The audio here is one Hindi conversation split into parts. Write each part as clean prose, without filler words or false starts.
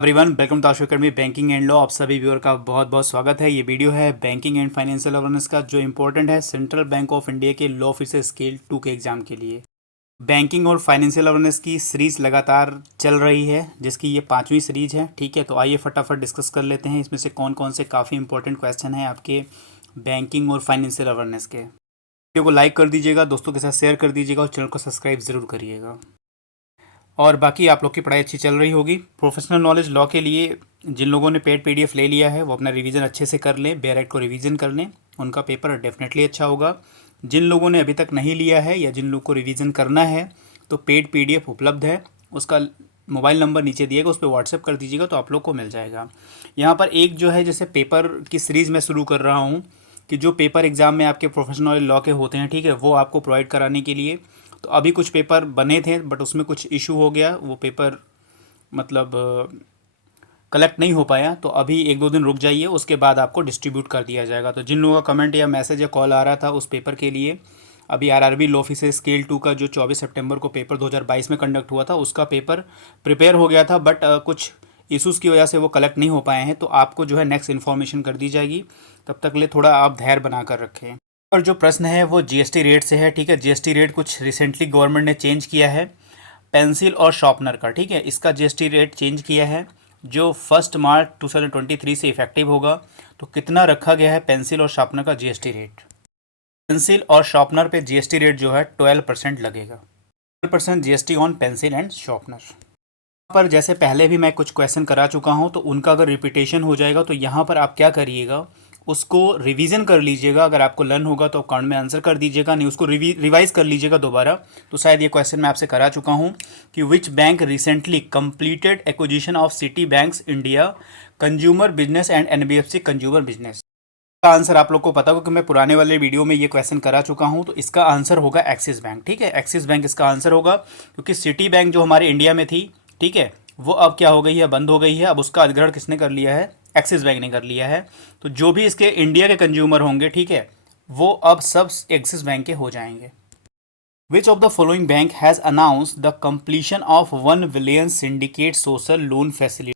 Everyone welcome to Ashu academy banking and law. आप सभी व्यूअर का बहुत बहुत स्वागत है। ये वीडियो है बैंकिंग एंड फाइनेंशियल अवेयरनेस का, जो इंपॉर्टेंट है सेंट्रल बैंक ऑफ इंडिया के लॉ ऑफिसर स्केल 2 के एग्जाम के लिए। बैंकिंग और फाइनेंशियल अवेयरनेस की सीरीज लगातार चल रही है, जिसकी ये 5वीं सीरीज है। ठीक है, तो आइए फटाफट डिस्कस कर लेते हैं इसमें से कौन कौन से काफ़ी इंपॉर्टेंट क्वेश्चन हैं आपके बैंकिंग और फाइनेंशियल अवेयरनेस के। वीडियो को लाइक कर दीजिएगा, दोस्तों के साथ शेयर कर दीजिएगा और चैनल को सब्सक्राइब ज़रूर करिएगा। और बाकी आप लोग की पढ़ाई अच्छी चल रही होगी। प्रोफेशनल नॉलेज लॉ के लिए जिन लोगों ने पेड पीडीएफ ले लिया है वो अपना रिवीजन अच्छे से कर लें, बेयर एक्ट को रिवीजन कर लें, उनका पेपर डेफिनेटली अच्छा होगा। जिन लोगों ने अभी तक नहीं लिया है या जिन लोग को रिवीजन करना है तो पेड पीडीएफ उपलब्ध है, उसका मोबाइल नंबर नीचे दिएगा, उस पर व्हाट्सएप कर दीजिएगा तो आप लोग को मिल जाएगा। यहाँ पर एक जो है, जैसे पेपर की सीरीज़ मैं शुरू कर रहा हूँ कि जो पेपर एग्ज़ाम में आपके प्रोफेशनल लॉ के होते हैं, ठीक है, वो आपको प्रोवाइड कराने के लिए। तो अभी कुछ पेपर बने थे बट उसमें कुछ इशू हो गया, वो पेपर मतलब कलेक्ट नहीं हो पाया, तो अभी 1-2 दिन रुक जाइए, उसके बाद आपको डिस्ट्रीब्यूट कर दिया जाएगा। तो जिन लोगों का कमेंट या मैसेज या कॉल आ रहा था उस पेपर के लिए, अभी आरआरबी लॉ ऑफिसर स्केल 2 का जो 24 सितंबर को पेपर 2022 में कंडक्ट हुआ था, उसका पेपर प्रिपेयर हो गया था बट कुछ इश्यूज़ की वजह से वो कलेक्ट नहीं हो पाए हैं। तो आपको जो है नेक्स्ट इन्फॉर्मेशन कर दी जाएगी, तब तक ले थोड़ा आप धैर्य बना कर रखें। और जो प्रश्न है वो जीएसटी रेट से है। ठीक है, जीएसटी रेट कुछ रिसेंटली गवर्नमेंट ने चेंज किया है पेंसिल और शॉर्पनर का। ठीक है, इसका जीएसटी रेट चेंज किया है जो 1 मार्च 2023 से इफेक्टिव होगा। तो कितना रखा गया है पेंसिल और शार्पनर का जीएसटी रेट? पेंसिल और शॉर्पनर पे जीएसटी रेट जो है 12% लगेगा। 12% GST on pencil and sharpener पर। जैसे पहले भी मैं कुछ क्वेश्चन करा चुका हूँ, तो उनका अगर रिपीटेशन हो जाएगा तो यहाँ पर आप क्या करिएगा, उसको रिवीजन कर लीजिएगा। अगर आपको लर्न होगा तो अकाउंट में आंसर कर दीजिएगा, नहीं उसको रिवाइज कर लीजिएगा दोबारा। तो शायद ये क्वेश्चन मैं आपसे करा चुका हूँ कि which bank recently completed acquisition of city banks India consumer business and NBFC consumer business. का आंसर आप लोग को पता होगा क्योंकि मैं पुराने वाले वीडियो में ये क्वेश्चन करा चुका हूँ। तो इसका आंसर होगा एक्सिस बैंक। ठीक है, एक्सिस बैंक इसका आंसर होगा, क्योंकि सिटी बैंक जो हमारे इंडिया में थी, ठीक है, वो अब क्या हो गई है, बंद हो गई है। अब उसका अधिग्रहण किसने कर लिया है? एक्सिस बैंक ने कर लिया है। तो जो भी इसके इंडिया के कंज्यूमर होंगे, ठीक है, वो अब सब एक्सिस बैंक के हो जाएंगे। विच of the following bank has announce the completion of 1 billion syndicate social loan facility?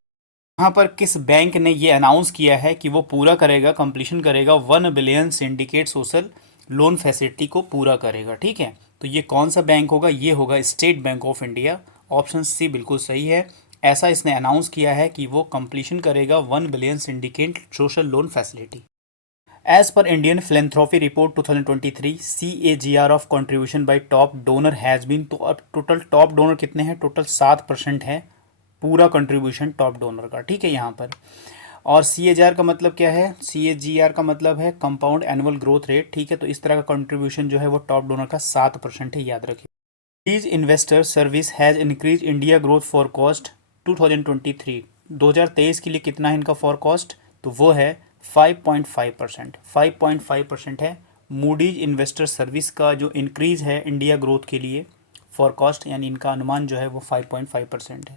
यहाँ पर किस बैंक ने ये अनाउंस किया है कि वो पूरा करेगा, कंप्लीशन करेगा, 1 billion syndicate social loan facility को पूरा करेगा? ठीक है, तो ये कौन सा बैंक होगा? ये होगा State Bank of India. Option C बिल्कुल सही है। ऐसा इसने अनाउंस किया है कि वो कंप्लीशन करेगा 1 billion syndicate social loan facility. As per Indian philanthropy report 2023, CAGR of contribution by top donor has been. तो अब टोटल टॉप डोनर कितने हैं? टोटल 7% है पूरा कंट्रीब्यूशन टॉप डोनर का। ठीक है, यहाँ पर। और CAGR का मतलब क्या है? CAGR का मतलब है कंपाउंड एनुअल ग्रोथ रेट। ठीक है, तो इस तरह का कंट्रीब्यूशन जो है वो टॉप डोनर का 7% है, याद रखिए। These investor service has increase India growth forecast 2023। 2023 के लिए कितना है इनका फॉरकास्ट? तो वो है 5.5%। 5.5% है मूडीज इन्वेस्टर सर्विस का जो इंक्रीज है इंडिया ग्रोथ के लिए फॉरकास्ट, यानी इनका अनुमान जो है वो 5.5% है।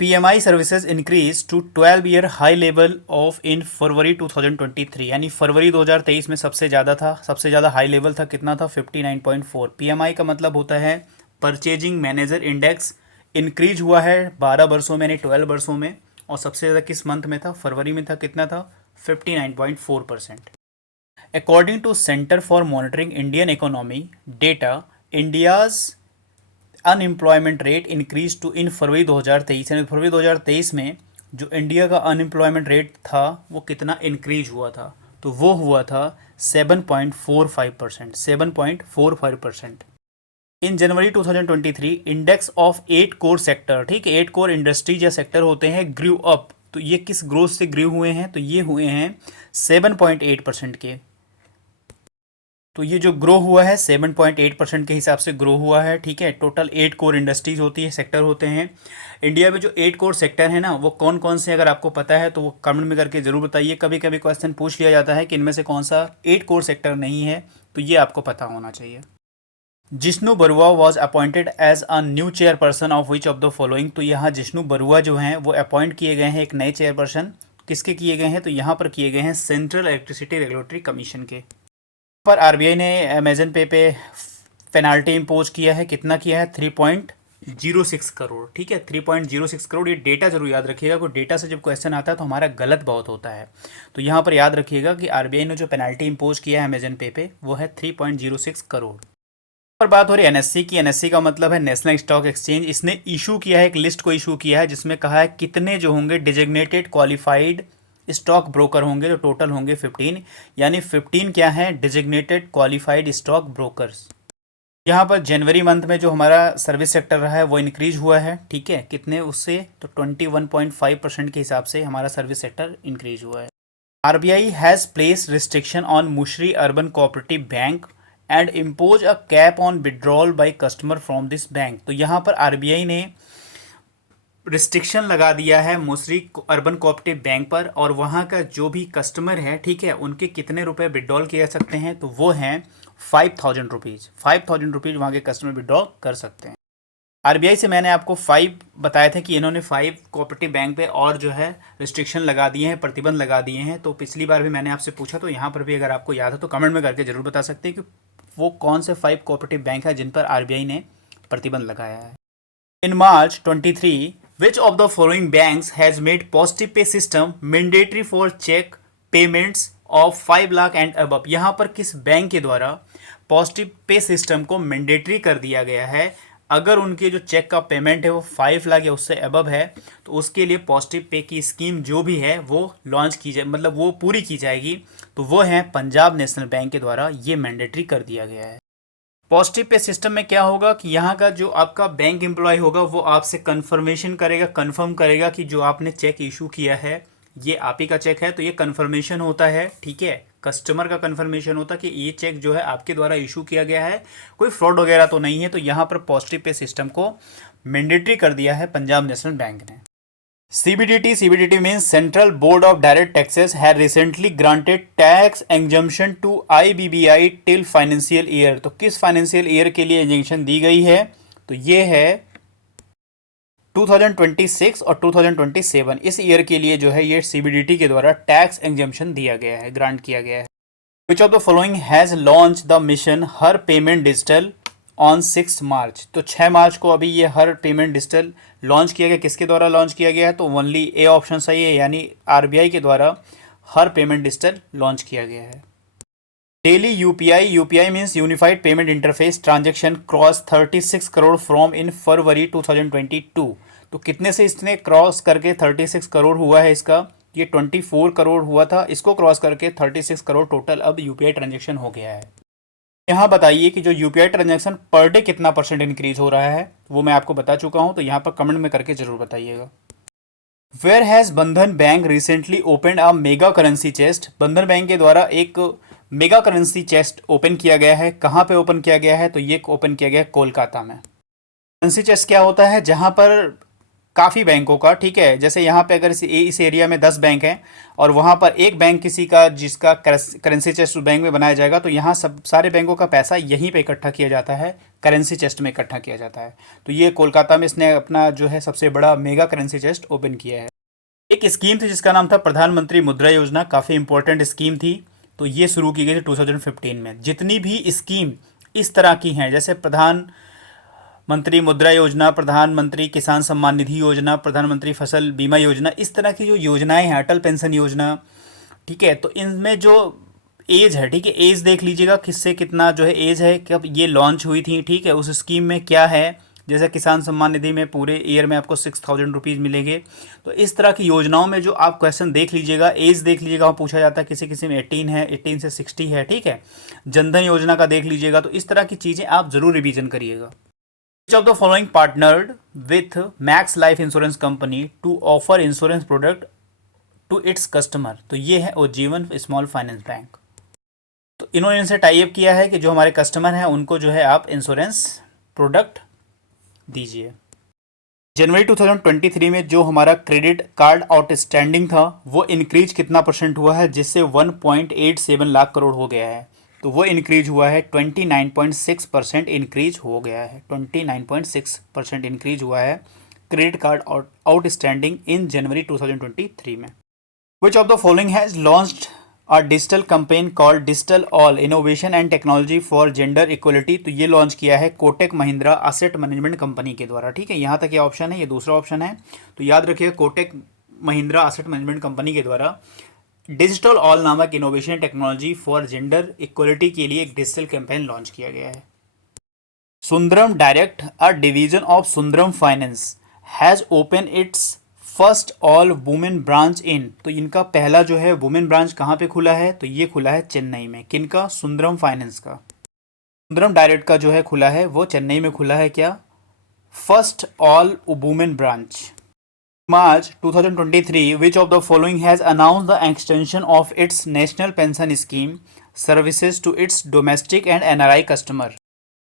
PMI services increase to 12 year high level of in February 2023, यानी फरवरी 2023 में सबसे ज़्यादा था, सबसे ज़्यादा हाई लेवल था, कितना था? 59.4। PMI का मतलब होता है परचेजिंग मैनेजर इंडेक्स। इंक्रीज हुआ है 12 वर्षों में, यानी 12 वर्षों में। और सबसे ज़्यादा किस मंथ में था? फरवरी में था, कितना था? 59.4%। According to Centre for Monitoring Indian Economy data, India's unemployment rate increase to in February 2023, यानी फरवरी 2023 में जो इंडिया का अनएम्प्लॉयमेंट रेट था वो कितना इंक्रीज हुआ था? तो वो हुआ था 7.45%। 7.45%। इन जनवरी 2023 इंडेक्स ऑफ 8 कोर सेक्टर, ठीक है, 8 कोर इंडस्ट्रीज या सेक्टर होते हैं, ग्रू अप। तो ये किस ग्रोथ से ग्रू हुए हैं? तो ये हुए हैं 7.8% के। तो ये जो ग्रो हुआ है 7.8% के हिसाब से ग्रो हुआ है। ठीक है, टोटल 8 कोर इंडस्ट्रीज होती है, सेक्टर होते हैं इंडिया में। जो 8 कोर सेक्टर है ना, वो कौन कौन से, अगर आपको पता है तो वो कमेंट में करके ज़रूर बताइए। कभी कभी क्वेश्चन पूछ लिया जाता है कि इनमें से कौन सा 8 कोर सेक्टर नहीं है, तो ये आपको पता होना चाहिए। Jishnu Barua was appointed as a new chairperson of which of the following? तो यहाँ जिष्णु बरुआ जो हैं वो अपॉइंट किए गए हैं एक नए चेयरपर्सन। किसके किए गए हैं? तो यहाँ पर किए गए हैं सेंट्रल इलेक्ट्रिसिटी रेगुलेटरी कमीशन के। पर आरबीआई ने अमेजन पे पे पेनाल्टी इम्पोज किया है, कितना किया है? 3.06 करोड़, ठीक है, 3.06 करोड़। ये डेटा जरूर याद रखिएगा, कोई डेटा से जब क्वेश्चन आता है तो हमारा गलत बहुत होता है। तो यहाँ पर याद रखिएगा कि आरबीआई ने जो पेनल्टी इंपोज किया है अमेजन पे पे वो है 3.06 करोड़। पर बात हो रही है एनएससी की। एनएससी का मतलब है नेशनल स्टॉक एक्सचेंज। इसने इशू किया है, एक लिस्ट को इशू किया है जिसमें कहा है कितने जो होंगे डिजिग्नेटेड क्वालिफाइड स्टॉक ब्रोकर होंगे, तो टोटल होंगे 15। यानी 15 क्या है, डिजिग्नेटेड क्वालिफाइड स्टॉक ब्रोकर्स। यहाँ पर जनवरी मंथ में जो हमारा सर्विस सेक्टर रहा है वो इंक्रीज हुआ है, ठीक है, कितने उससे, तो 21.5% के हिसाब से हमारा सर्विस सेक्टर इंक्रीज हुआ है। RBI has place restriction on Musiri urban cooperative bank and impose a cap on withdrawal by customer from this bank. तो यहाँ पर आरबीआई ने रिस्ट्रिक्शन लगा दिया है मुसरी अर्बन कोऑपरेटिव बैंक पर, और वहाँ का जो भी कस्टमर है, ठीक है, उनके कितने रुपए विड्रॉल किए जा सकते हैं, तो वो हैं 5,000 रुपीज़। 5,000 रुपीज़ वहाँ के कस्टमर विड्रॉल कर सकते हैं। आरबीआई से मैंने आपको 5 बताए थे कि इन्होंने 5 कोऑपरेटिव बैंक पे और जो है रिस्ट्रिक्शन लगा दिए हैं, प्रतिबंध लगा दिए हैं। तो पिछली बार भी मैंने आपसे पूछा, तो यहाँ पर भी अगर आपको याद है तो कमेंट में करके जरूर बता सकते हैं कि वो कौन से 5 कोऑपरेटिव बैंक है जिन पर आरबीआई ने प्रतिबंध लगाया है। In March 23, which of the following banks has made positive pay system mandatory for check payments of 5 lakh and above? यहाँ पर किस बैंक के द्वारा पॉजिटिव पे सिस्टम को मैंडेटरी कर दिया गया है? अगर उनके जो चेक का पेमेंट है वो 5 लाख या उससे अबव है तो उसके लिए पॉजिटिव पे की स्कीम जो भी है वो लॉन्च की जाए, मतलब वो पूरी की जाएगी। तो वो है पंजाब नेशनल बैंक के द्वारा ये मैंडेटरी कर दिया गया है। पॉजिटिव पे सिस्टम में क्या होगा कि यहाँ का जो आपका बैंक एम्प्लॉय होगा वो आपसे कंफर्मेशन करेगा, कंफर्म करेगा कि जो आपने चेक इशू किया है ये आप ही का चेक है। तो ये कंफर्मेशन होता है, ठीक है, कस्टमर का कंफर्मेशन होता है कि ये चेक जो है आपके द्वारा इशू किया गया है, कोई फ्रॉड वगैरह तो नहीं है। तो यहाँ पर पॉजिटिव पे सिस्टम को मैंडेटरी कर दिया है पंजाब नेशनल बैंक ने। CBDT means Central Board of Direct Taxes had recently granted tax exemption to IBBI till financial year। तो किस फाइनेंशियल ईयर के लिए एग्जेंशन दी गई है, तो ये है 2026 और 2027। इस ईयर के लिए जो है ये CBDT के द्वारा टैक्स एग्जेंशन दिया गया है, ग्रांट किया गया है। Which of the following has launched the mission her payment digital on 6 मार्च? तो 6 मार्च को अभी ये हर पेमेंट डिजिटल लॉन्च किया गया। किसके द्वारा लॉन्च किया गया है, तो ओनली ए ऑप्शन सही है, यानी आरबीआई के द्वारा हर पेमेंट डिजिटल लॉन्च किया गया है। Daily UPI means unified payment interface transaction cross 36 crore from in February 2022। तो कितने से इसने क्रॉस करके 36 करोड़ हुआ है इसका, ये 24 करोड़ हुआ था, इसको क्रॉस करके 36 करोड़ टोटल अब यूपीआई ट्रांजेक्शन हो गया है। यहाँ बताइए कि जो यूपीआई ट्रांजैक्शन पर डे कितना % इंक्रीज हो रहा है, वो मैं आपको बता चुका हूँ, तो यहाँ पर कमेंट में करके जरूर बताइएगा। वेयर हैज़ बंधन bank recently open a mega currency chest? बंधन बैंक के द्वारा एक मेगा करेंसी चेस्ट ओपन किया गया है। कहाँ पे ओपन किया गया है, तो ये ओपन किया गया है कोलकाता में। करेंसी चेस्ट क्या होता है, जहाँ पर काफ़ी बैंकों का, ठीक है, जैसे यहाँ पे अगर इस एरिया में 10 बैंक हैं और वहाँ पर एक बैंक किसी का जिसका करेंसी चेस्ट उस बैंक में बनाया जाएगा, तो यहाँ सब सारे बैंकों का पैसा यहीं पे इकट्ठा किया जाता है, करेंसी चेस्ट में इकट्ठा किया जाता है। तो ये कोलकाता में इसने अपना जो है सबसे बड़ा मेगा करेंसी चेस्ट ओपन किया है। एक स्कीम थी जिसका नाम था प्रधानमंत्री मुद्रा योजना, काफ़ी इंपॉर्टेंट स्कीम थी। तो ये शुरू की गई थी 2015 में। जितनी भी स्कीम इस तरह की हैं, जैसे प्रधानमंत्री मुद्रा योजना, प्रधानमंत्री किसान सम्मान निधि योजना, प्रधानमंत्री फसल बीमा योजना, इस तरह की जो योजनाएं हैं, अटल पेंशन योजना, ठीक है, तो इनमें जो एज है, ठीक है, एज देख लीजिएगा किससे कितना जो है एज है, कब ये लॉन्च हुई थी, ठीक है, उस स्कीम में क्या है। जैसे किसान सम्मान निधि में पूरे ईयर में आपको 6,000 रुपीज़ मिलेंगे। तो इस तरह की योजनाओं में जो आप क्वेश्चन देख लीजिएगा, एज देख लीजिएगा, वहाँ पूछा जाता है, किसी किसी में 18 है, 18 से 60 है, ठीक है। जनधन योजना का देख लीजिएगा। तो इस तरह की चीज़ें आप ज़रूर रिवीजन करिएगा। Which of the following partnered with Max Life Insurance Company to offer insurance product to its customer? तो ये है उज्जीवन स्मॉल फाइनेंस बैंक। तो इन्होंने इनसे टाई अप किया है कि जो हमारे कस्टमर हैं उनको जो है आप इंश्योरेंस प्रोडक्ट दीजिए। जनवरी 2023 में जो हमारा क्रेडिट कार्ड आउटस्टैंडिंग था वो इंक्रीज कितना % हुआ है, जिससे 1.87 लाख करोड़ हो गया है। तो वो इंक्रीज हुआ है 29.6% इंक्रीज हो गया है। 29.6% इंक्रीज हुआ है क्रेडिट कार्ड आउटस्टैंडिंग इन जनवरी 2023 में। विच of the following has launched a digital campaign called digital all innovation and technology for gender equality. तो ये लॉन्च किया है Kotak Mahindra asset management company के द्वारा। ठीक है, यहाँ तक ये ऑप्शन है, ये दूसरा ऑप्शन है। तो याद रखिए Kotak Mahindra asset management company के द्वारा डिजिटल ऑल नामक innovation technology for gender equality के लिए एक डिजिटल कैंपेन लॉन्च किया गया है। Sundaram direct, a division of Sundaram finance, has open it's first all women branch इन। तो इनका पहला जो है वुमेन ब्रांच कहाँ पे खुला है? तो ये खुला है चेन्नई में। किनका? सुंदरम फाइनेंस का। सुंदरम डायरेक्ट का जो है खुला है वो चेन्नई में खुला है। क्या? First all women branch. March 2023, which of the following has announced the extension of its national pension scheme services to its domestic and NRI customer?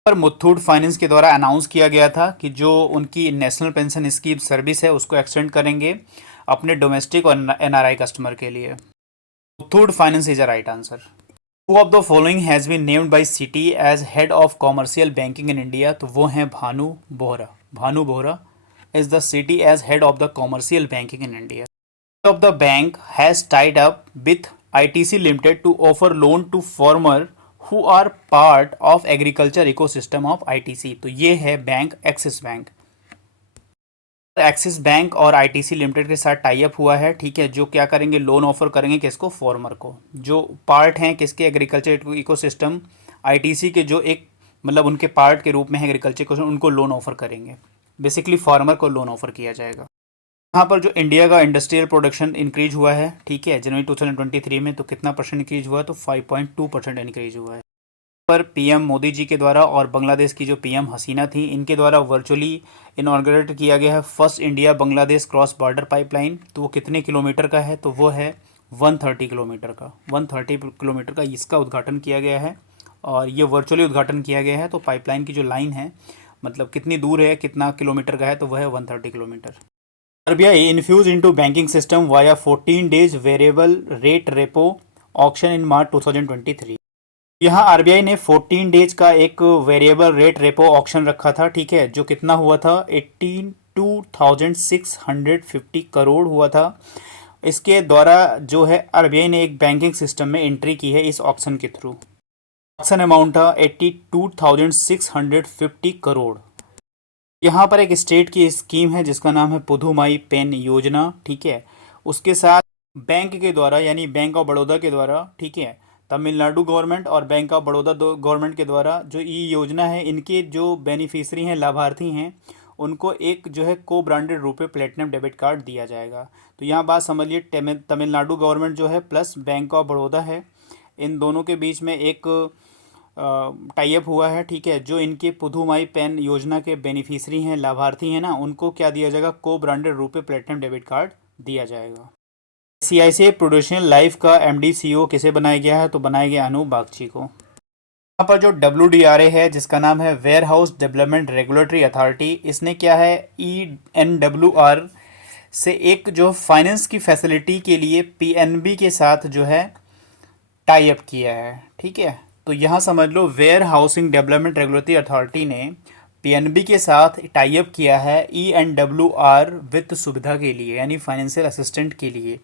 पर मुथूट फाइनेंस के द्वारा अनाउंस किया गया था कि जो उनकी नेशनल पेंशन स्कीम सर्विस है उसको एक्सटेंड करेंगे अपने डोमेस्टिक और एनआरआई कस्टमर के लिए। Muthoot finance is a right answer. Who of the following has been named by Citi as head of commercial banking in India? तो वो हैं Bhanu Bohra. Bhanu Bohra is the city as head of the commercial banking in India. Of the bank has tied up with ITC Limited to offer loan to farmer who are part of agriculture ecosystem of ITC. तो ये है bank axis bank. Axis bank और ITC लिमिटेड के साथ टाई अप हुआ है। ठीक है, जो क्या करेंगे? लोन ऑफर करेंगे किसको? फार्मर को, जो पार्ट हैं किसके? एग्रीकल्चर इकोसिस्टम ITC के, जो एक मतलब उनके पार्ट के रूप में है एग्रीकल्चर इकोसिस्टम, उनको लोन ऑफर करेंगे। बेसिकली फार्मर को लोन ऑफर किया जाएगा। यहाँ पर जो इंडिया का इंडस्ट्रियल प्रोडक्शन इंक्रीज हुआ है, ठीक है, जनवरी 2023 में, तो कितना परसेंट इंक्रीज हुआ है? तो 5.2% इंक्रीज हुआ है। पर पीएम मोदी जी के द्वारा और बांग्लादेश की जो पीएम हसीना थी, इनके द्वारा वर्चुअली इनॉर्गरेट किया गया है first India Bangladesh cross border pipeline. तो वो कितने किलोमीटर का है? तो वो है 130 किलोमीटर का। 130 किलोमीटर का इसका उद्घाटन किया गया है और ये वर्चुअली उद्घाटन किया गया है। तो पाइपलाइन की जो लाइन है मतलब कितनी दूर है, कितना किलोमीटर का है? तो वह है 130 kilometre. RBI infuse into banking system via 14 days variable rate repo auction in March 2023। यहाँ आरबीआई ने 14 डेज का एक वेरिएबल रेट रेपो ऑक्शन रखा था। ठीक है, जो कितना हुआ था? 82,650 करोड़ हुआ था। इसके द्वारा जो है आरबीआई ने एक बैंकिंग सिस्टम में एंट्री की है इस ऑक्शन के थ्रू। ऑक्शन अमाउंट था 82,650 करोड़। यहाँ पर एक स्टेट की स्कीम है जिसका नाम है पुदुमाई पेन योजना। ठीक है, उसके साथ बैंक के द्वारा यानी बैंक ऑफ बड़ौदा के द्वारा, ठीक है, तमिलनाडु गवर्नमेंट और बैंक ऑफ बड़ौदा गवर्नमेंट के द्वारा जो ये योजना है, इनके जो बेनिफिशरी हैं, लाभार्थी हैं, उनको एक जो है को ब्रांडेड रुपए प्लेटिनम डेबिट कार्ड दिया जाएगा। तो यहाँ बात समझिए, तमिलनाडु गवर्नमेंट जो है प्लस बैंक ऑफ बड़ौदा है, इन दोनों के बीच में एक टाई अप हुआ है। ठीक है, जो इनके पुदुमाई पेन योजना के बेनिफिशरी हैं, लाभार्थी हैं ना, उनको क्या दिया जाएगा? को ब्रांडेड रुपए प्लेटिनम डेबिट कार्ड दिया जाएगा। ICICI प्रूडेंशियल लाइफ का MD CEO किसे बनाया गया है? तो बनाया गया अनूप बागची को। यहाँ पर जो WDRA है जिसका नाम है warehouse development regulatory authority, इसने क्या है ENWR से एक जो फाइनेंस की फैसिलिटी के लिए PNB के साथ जो है टाई अप किया है। ठीक है, तो यहाँ समझ लो warehousing development regulatory authority ने PNB के साथ टाई अप किया है ENWR वित्त सुविधा के लिए यानी फाइनेंशियल असिस्टेंट के लिए।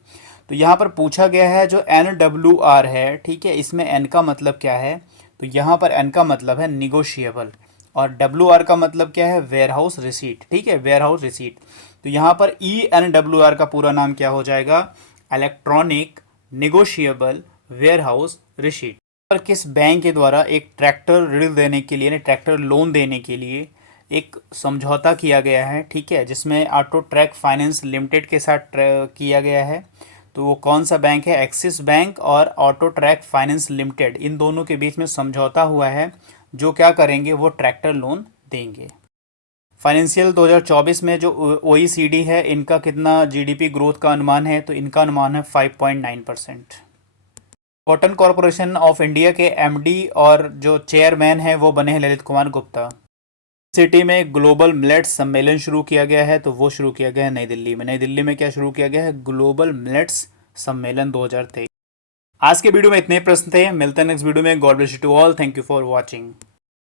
तो यहाँ पर पूछा गया है जो NWR है, ठीक है, इसमें N का मतलब क्या है? तो यहाँ पर N का मतलब है निगोशिएबल और WR का मतलब क्या है? Warehouse receipt. ठीक है, वेयर हाउस रिसीट। तो यहाँ पर ENWR का पूरा नाम क्या हो जाएगा? Electronic negotiable warehouse receipt. पर किस बैंक के द्वारा एक ट्रैक्टर ऋण देने के लिए, ट्रैक्टर लोन देने के लिए एक समझौता किया गया है? ठीक है, जिसमें ऑटो ट्रैक फाइनेंस लिमिटेड के साथ किया गया है। तो वो कौन सा बैंक है? एक्सिस बैंक और ऑटो ट्रैक फाइनेंस लिमिटेड, इन दोनों के बीच में समझौता हुआ है। जो क्या करेंगे? वो ट्रैक्टर लोन देंगे। फाइनेंशियल 2024 में जो OECD है, इनका कितना GDP ग्रोथ का अनुमान है? तो इनका अनुमान है 5.9%। कॉटन कॉरपोरेशन ऑफ इंडिया के MD और जो चेयरमैन है वो बने हैं ललित कुमार गुप्ता। सिटी में ग्लोबल मिलेट्स सम्मेलन शुरू किया गया है, तो वो शुरू किया गया है नई दिल्ली में। नई दिल्ली में क्या शुरू किया गया है? ग्लोबल मिलेट्स सम्मेलन 2023। आज के वीडियो में इतने प्रश्न थे, मिलते हैं नेक्स्ट वीडियो में। God bless you to all, thank you for watching.